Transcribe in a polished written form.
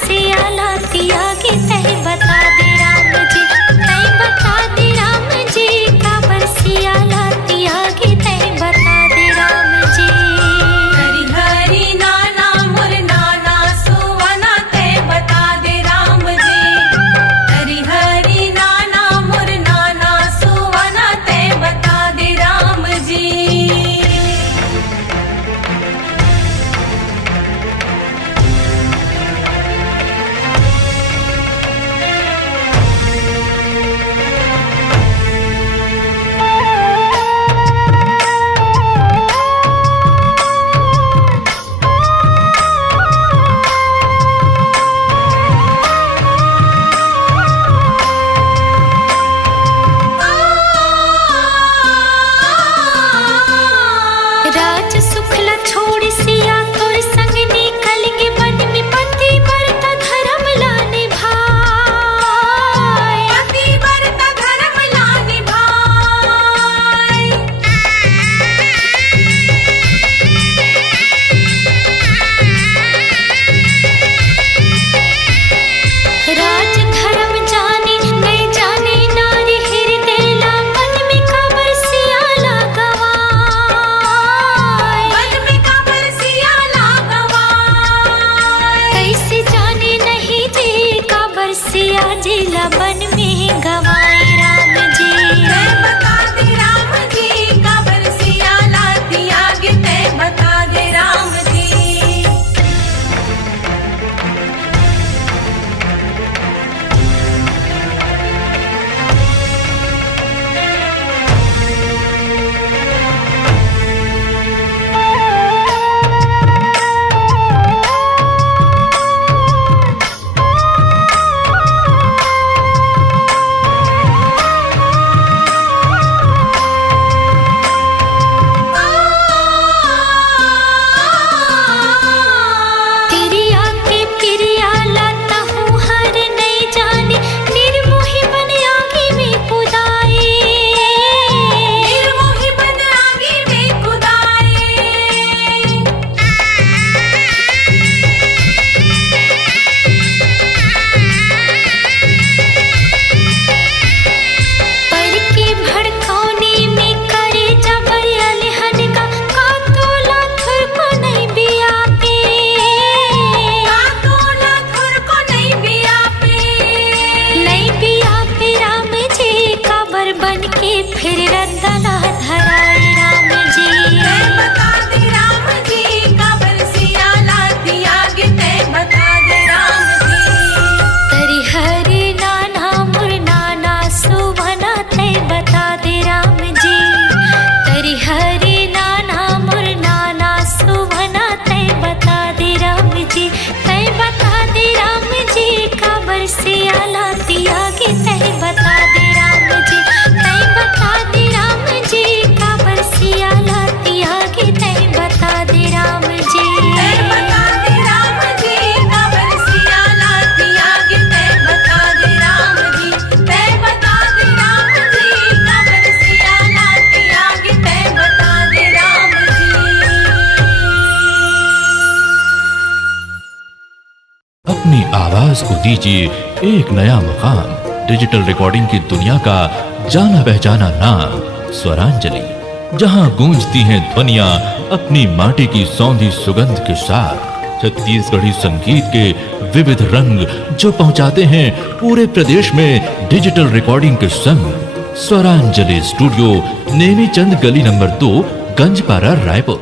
सियाला तिया के तय बता दे राम जी, तय बता दे राम जी, काबर सियाला तिया के तय बता दे राम जी। हरि हरि नाना मोर नाना सुवना तय बता दे राम जी। हरि हरि नाना मोर नाना सुवना तय बता दे राम जी। राज सुखला छोड़ सिया तोर संग निकलेंगे वन में, पति बरता धर्म लाने भाई, पति बरता धर्म लाने भाई। राज धर्म जाने नहीं जाने नारी हृदय ला, मन में काबर सियाला गवाए, मन में काबर सियाला गवाए। कैसे जाने नहीं जी काबर सिया जिला बन में गवाए राम जी। तय बता दे राम जी, काबर सियाला तिया के तय बता दे राम जी। तेरी आंखें प्रिया लाता हूँ हर नहीं जाने, निर्मोही बन आगे में खुदाए, निर्मोही बन आगे में खुदाए। पर के भड़काने में करे जबर अलहन का, कातोला थुर को नहीं बिया पे, कातोला थुर को नहीं बिया पे। नहीं बिया पे राम जी, काबर बन के फिर रंदना धराए राम जी। तय बता दे राम जी, काबर सियाला तिया के तय बता दे राम जी। तरी हरि नाना मोर नाना सुवना तय बता दे राम जी, तरी हरि नाना मोर नाना सुवना तय बता दे राम जी, तय बता दे राम जी, काबर सियाला तिया के तय बता दे राम जी, तय बता दे राम जी, काबर सियाला तिया के तय बता दे राम जी। तय बता दे राम जी, काबर सियाला तिया के तय बता दे राम जी। तय बता दे राम जी, काबर सियाला तिया के तय बता दे राम जी। अपनी आवाज को दीजिए एक नया मुकाम, डिजिटल रिकॉर्डिंग की दुनिया का जाना पहचाना नाम स्वरांजलि, जहां गूंजती हैं ध्वनियां अपनी माटी की सौंधी सुगंध के साथ, छत्तीसगढ़ी संगीत के विविध रंग जो पहुंचाते हैं पूरे प्रदेश में डिजिटल रिकॉर्डिंग के संग। स्वरांजलि स्टूडियो, नेमीचंद गली नंबर 2, गंजपारा, रायपुर।